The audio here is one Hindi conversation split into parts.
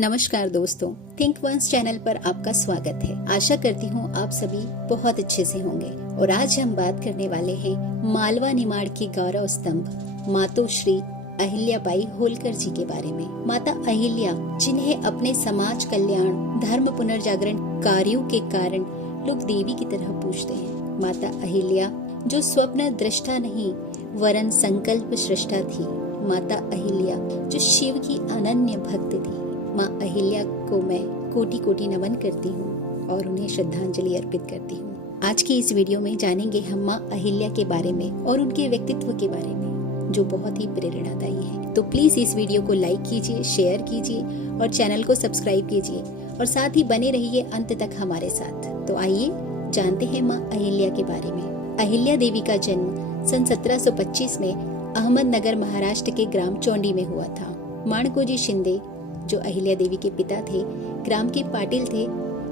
नमस्कार दोस्तों, थिंक वंस चैनल पर आपका स्वागत है। आशा करती हूँ आप सभी बहुत अच्छे से होंगे। और आज हम बात करने वाले हैं मालवा निमाड़ की गौरव स्तंभ मातोश्री अहिल्याबाई होलकर जी के बारे में। माता अहिल्या, जिन्हें अपने समाज कल्याण, धर्म पुनर्जागरण कार्यों के कारण लोग देवी की तरह पूजते हैं। माता अहिल्या जो स्वप्न दृष्टा नहीं वरन संकल्प सृष्टा थी। माता अहिल्या जो शिव की अनन्य भक्त थी। माँ अहिल्या को मैं कोटि कोटि नमन करती हूँ और उन्हें श्रद्धांजलि अर्पित करती हूँ। आज की इस वीडियो में जानेंगे हम माँ अहिल्या के बारे में और उनके व्यक्तित्व के बारे में, जो बहुत ही प्रेरणादायी है। तो प्लीज इस वीडियो को लाइक कीजिए, शेयर कीजिए और चैनल को सब्सक्राइब कीजिए और साथ ही बने रहिए अंत तक हमारे साथ। तो आइए जानते हैं माँ अहिल्या के बारे में। अहिल्या देवी का जन्म सन 1725 में अहमदनगर महाराष्ट्र के ग्राम चौंडी में हुआ था। माणकोजी शिंदे जो अहिल्या देवी के पिता थे, ग्राम के पाटिल थे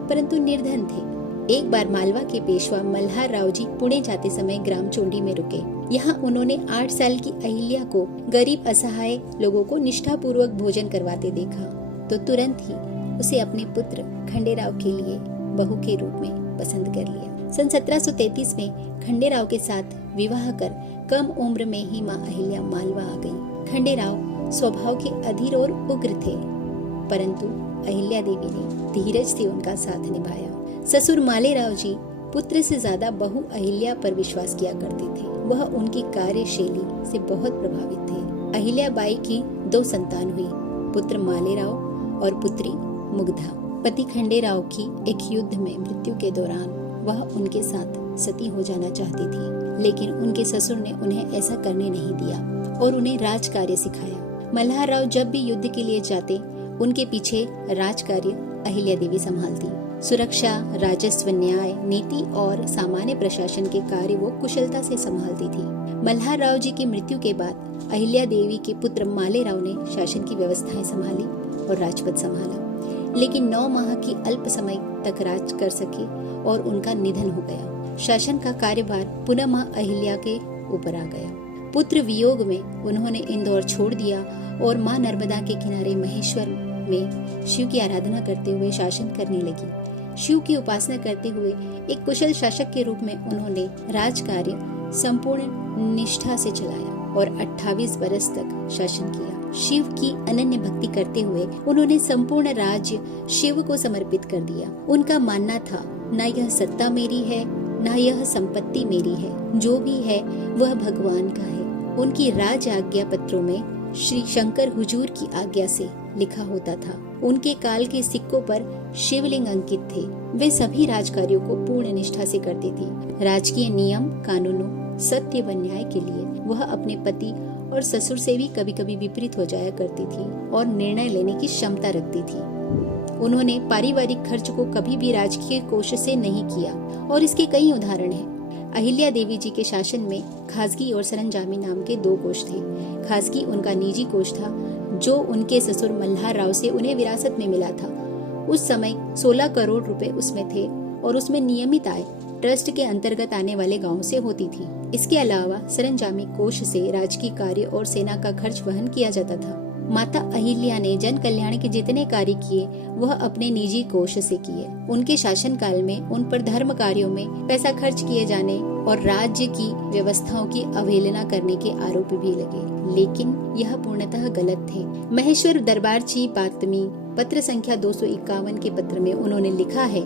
परंतु निर्धन थे। एक बार मालवा के पेशवा मल्हार राव जी पुणे जाते समय ग्राम चौंडी में रुके। यहाँ उन्होंने 8 साल की अहिल्या को गरीब असहाय लोगों को निष्ठापूर्वक भोजन करवाते देखा तो तुरंत ही उसे अपने पुत्र खंडेराव के लिए बहू के रूप में पसंद कर लिया। सन 1733 में खंडेराव के साथ विवाह कर कम उम्र में ही माँ अहिल्या मालवा आ गई। खंडेराव स्वभाव के अधीर और उग्र थे, परंतु अहिल्या देवी ने धीरज से उनका साथ निभाया। ससुर मालेराव जी पुत्र से ज्यादा बहू अहिल्या पर विश्वास किया करते थे। वह उनकी कार्यशैली से बहुत प्रभावित थे। अहिल्या बाई की 2 संतान हुई, पुत्र मालेराव और पुत्री मुग्धा। पति खंडेराव की एक युद्ध में मृत्यु के दौरान वह उनके साथ सती हो जाना चाहती थी, लेकिन उनके ससुर ने उन्हें ऐसा करने नहीं दिया और उन्हें राज कार्य सिखाया। मल्हार राव जब भी युद्ध के लिए जाते उनके पीछे राज कार्य अहिल्या देवी संभालती। सुरक्षा, राजस्व, न्याय, नीति और सामान्य प्रशासन के कार्य वो कुशलता से संभालती थी। मल्हार राव जी की मृत्यु के बाद अहिल्या देवी के पुत्र मालेराव ने शासन की व्यवस्थाएं संभाली और राजपद संभाला, लेकिन 9 माह की अल्प समय तक राज कर सके और उनका निधन हो गया। शासन का कार्यभार पुनः मां अहिल्या के ऊपर आ गया। पुत्र वियोग में उन्होंने इंदौर छोड़ दिया और मां नर्मदा के किनारे महेश्वर में शिव की आराधना करते हुए शासन करने लगी। शिव की उपासना करते हुए एक कुशल शासक के रूप में उन्होंने राज कार्य संपूर्ण निष्ठा से चलाया और 28 बरस तक शासन किया। शिव की अनन्य भक्ति करते हुए उन्होंने संपूर्ण राज्य शिव को समर्पित कर दिया। उनका मानना था, न यह सत्ता मेरी है न यह संपत्ति मेरी है, जो भी है वह भगवान का है। उनकी राज आज्ञा पत्रों में श्री शंकर हुजूर की आज्ञा से लिखा होता था। उनके काल के सिक्कों पर शिवलिंग अंकित थे। वे सभी राजकार्यों को पूर्ण निष्ठा से करती थी। राजकीय नियम कानूनों, सत्य व न्याय के लिए वह अपने पति और ससुर से भी कभी कभी विपरीत हो जाया करती थी और निर्णय लेने की क्षमता रखती थी। उन्होंने पारिवारिक खर्च को कभी भी राजकीय कोष से नहीं किया और इसके कई उदाहरण हैं। अहिल्या देवी जी के शासन में खासगी और सरंजामी नाम के 2 कोष थे। खासगी उनका निजी कोष था जो उनके ससुर मल्हार राव से उन्हें विरासत में मिला था। उस समय 16 करोड़ रुपए उसमें थे और उसमें नियमित आय ट्रस्ट के अंतर्गत आने वाले गांव से होती थी। इसके अलावा सरंजामी कोष से राजकीय कार्य और सेना का खर्च वहन किया जाता था। माता अहिल्या ने जन कल्याण के जितने कार्य किए वह अपने निजी कोष से किए। उनके शासन काल में उन पर धर्म कार्यों में पैसा खर्च किए जाने और राज्य की व्यवस्थाओं की अवहेलना करने के आरोप भी लगे, लेकिन यह पूर्णतः गलत थे। महेश्वर दरबारची पातमी पत्र संख्या 251 के पत्र में उन्होंने लिखा है,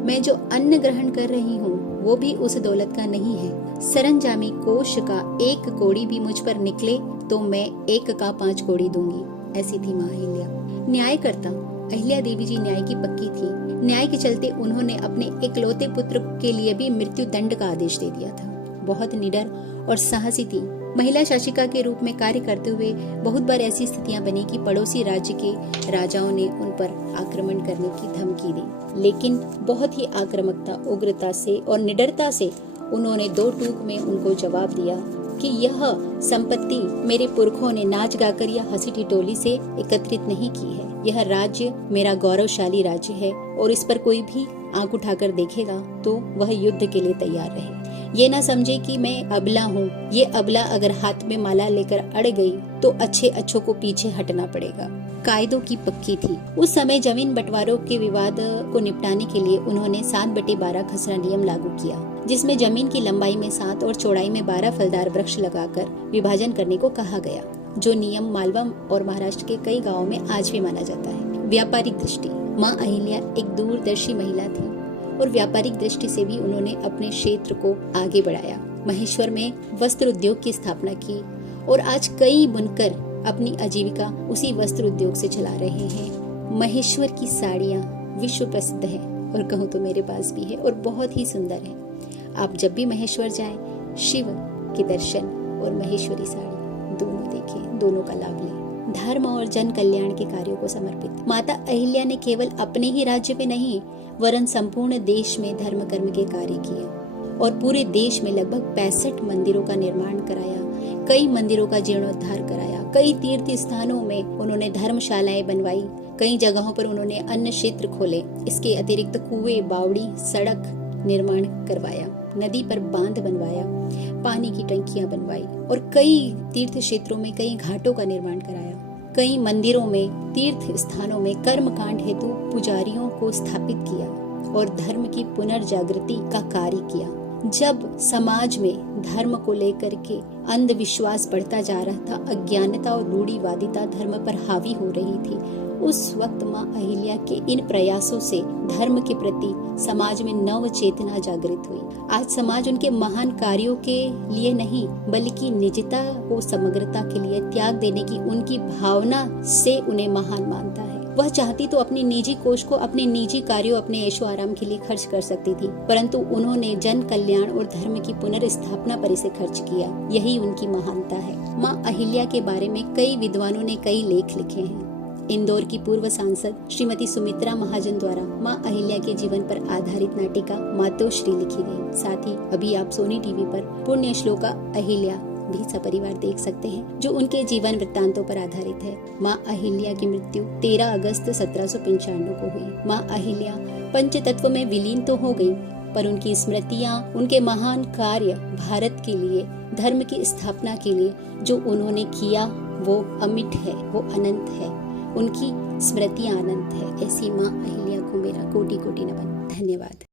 मैं जो अन्न ग्रहण कर रही हूँ वो भी उस दौलत का नहीं है। सरंजामी कोष का 1 कौड़ी भी मुझ पर निकले तो मैं 1 का 5 कौड़ी दूंगी। ऐसी थी माँ अहिल्या। न्यायकर्ता अहिल्या देवी जी न्याय की पक्की थी। न्याय के चलते उन्होंने अपने इकलौते पुत्र के लिए भी मृत्यु दंड का आदेश दे दिया था। बहुत निडर और साहसी थी। महिला शासिका के रूप में कार्य करते हुए बहुत बार ऐसी स्थितियां बनी कि पड़ोसी राज्य के राजाओं ने उन पर आक्रमण करने की धमकी दी, लेकिन बहुत ही आक्रामकता, उग्रता से और निडरता से उन्होंने 2 टूक में उनको जवाब दिया कि यह संपत्ति मेरे पुरखों ने नाच गाकर या हंसी ठिठोली से एकत्रित नहीं की है। यह राज्य मेरा गौरवशाली राज्य है और इस पर कोई भी आंख उठाकर देखेगा तो वह युद्ध के लिए तैयार रहे। ये ना समझे कि मैं अबला हूँ। ये अबला अगर हाथ में माला लेकर अड़ गई तो अच्छे अच्छों को पीछे हटना पड़ेगा। कायदों की पक्की थी। उस समय जमीन बंटवारों के विवाद को निपटाने के लिए उन्होंने 7/12 खसरा नियम लागू किया, जिसमें जमीन की लंबाई में 7 और चौड़ाई में 12 फलदार वृक्ष लगाकर विभाजन करने को कहा गया, जो नियम मालवा और महाराष्ट्र के कई गाँवों में आज भी माना जाता है। व्यापारिक दृष्टि। माँ अहिल्या एक दूरदर्शी महिला थी और व्यापारिक दृष्टि से भी उन्होंने अपने क्षेत्र को आगे बढ़ाया। महेश्वर में वस्त्र उद्योग की स्थापना की और आज कई बुनकर अपनी आजीविका उसी वस्त्र उद्योग से चला रहे हैं। महेश्वर की साड़ियाँ विश्व प्रसिद्ध है और कहूँ तो मेरे पास भी है और बहुत ही सुंदर है। आप जब भी महेश्वर जाएं, शिव के दर्शन और महेश्वरी साड़ी दोनों देखें, दोनों का लाभ लें। धर्म और जन कल्याण के कार्यों को समर्पित। माता अहिल्या ने केवल अपने ही राज्य में नहीं वरन संपूर्ण देश में धर्म कर्म के कार्य किए और पूरे देश में लगभग 65 मंदिरों का निर्माण कराया, कई मंदिरों का जीर्णोद्धार कराया, कई तीर्थ स्थानों में उन्होंने धर्मशालाएं बनवाई, कई जगहों पर उन्होंने अन्न क्षेत्र खोले। इसके अतिरिक्त कुएं, बावड़ी, सड़क निर्माण करवाया, नदी पर बांध बनवाया, पानी की टंकियां बनवाई और कई तीर्थ क्षेत्रों में कई घाटों का निर्माण कराया। कई मंदिरों में, तीर्थ स्थानों में कर्मकांड हेतु पुजारियों को स्थापित किया और धर्म की पुनर्जागृति का कार्य किया। जब समाज में धर्म को लेकर के अंधविश्वास बढ़ता जा रहा था, अज्ञानता और रूढ़िवादिता धर्म पर हावी हो रही थी, उस वक्त माँ अहिल्या के इन प्रयासों से धर्म के प्रति समाज में नव चेतना जागृत हुई। आज समाज उनके महान कार्यों के लिए नहीं बल्कि निजता को समग्रता के लिए त्याग देने की उनकी भावना से उन्हें महान मानता है। वह चाहती तो अपने निजी कोष को अपने निजी कार्यों, अपने ऐशो आराम के लिए खर्च कर सकती थी, परंतु उन्होंने जन कल्याण और धर्म की पुनर्स्थापना पर इसे खर्च किया। यही उनकी महानता है। माँ अहिल्या के बारे में कई विद्वानों ने कई लेख लिखे हैं। इंदौर की पूर्व सांसद श्रीमती सुमित्रा महाजन द्वारा माँ अहिल्या के जीवन पर आधारित नाटिका मातोश्री लिखी गई। साथ ही अभी आप सोनी टीवी पर पुण्य श्लोका अहिल्या भी सपरिवार देख सकते हैं, जो उनके जीवन वृत्तांतों पर आधारित है। माँ अहिल्या की मृत्यु 13 अगस्त 1795 को हुई। माँ अहिल्या पंचतत्व में विलीन तो हो गई, पर उनकी स्मृतियाँ, उनके महान कार्य भारत के लिए, धर्म की स्थापना के लिए जो उन्होंने किया वो अमिट है, वो अनंत है। उनकी स्मृतियाँ अनंत है। ऐसी माँ अहिल्या को मेरा कोटि कोटि नमन। धन्यवाद।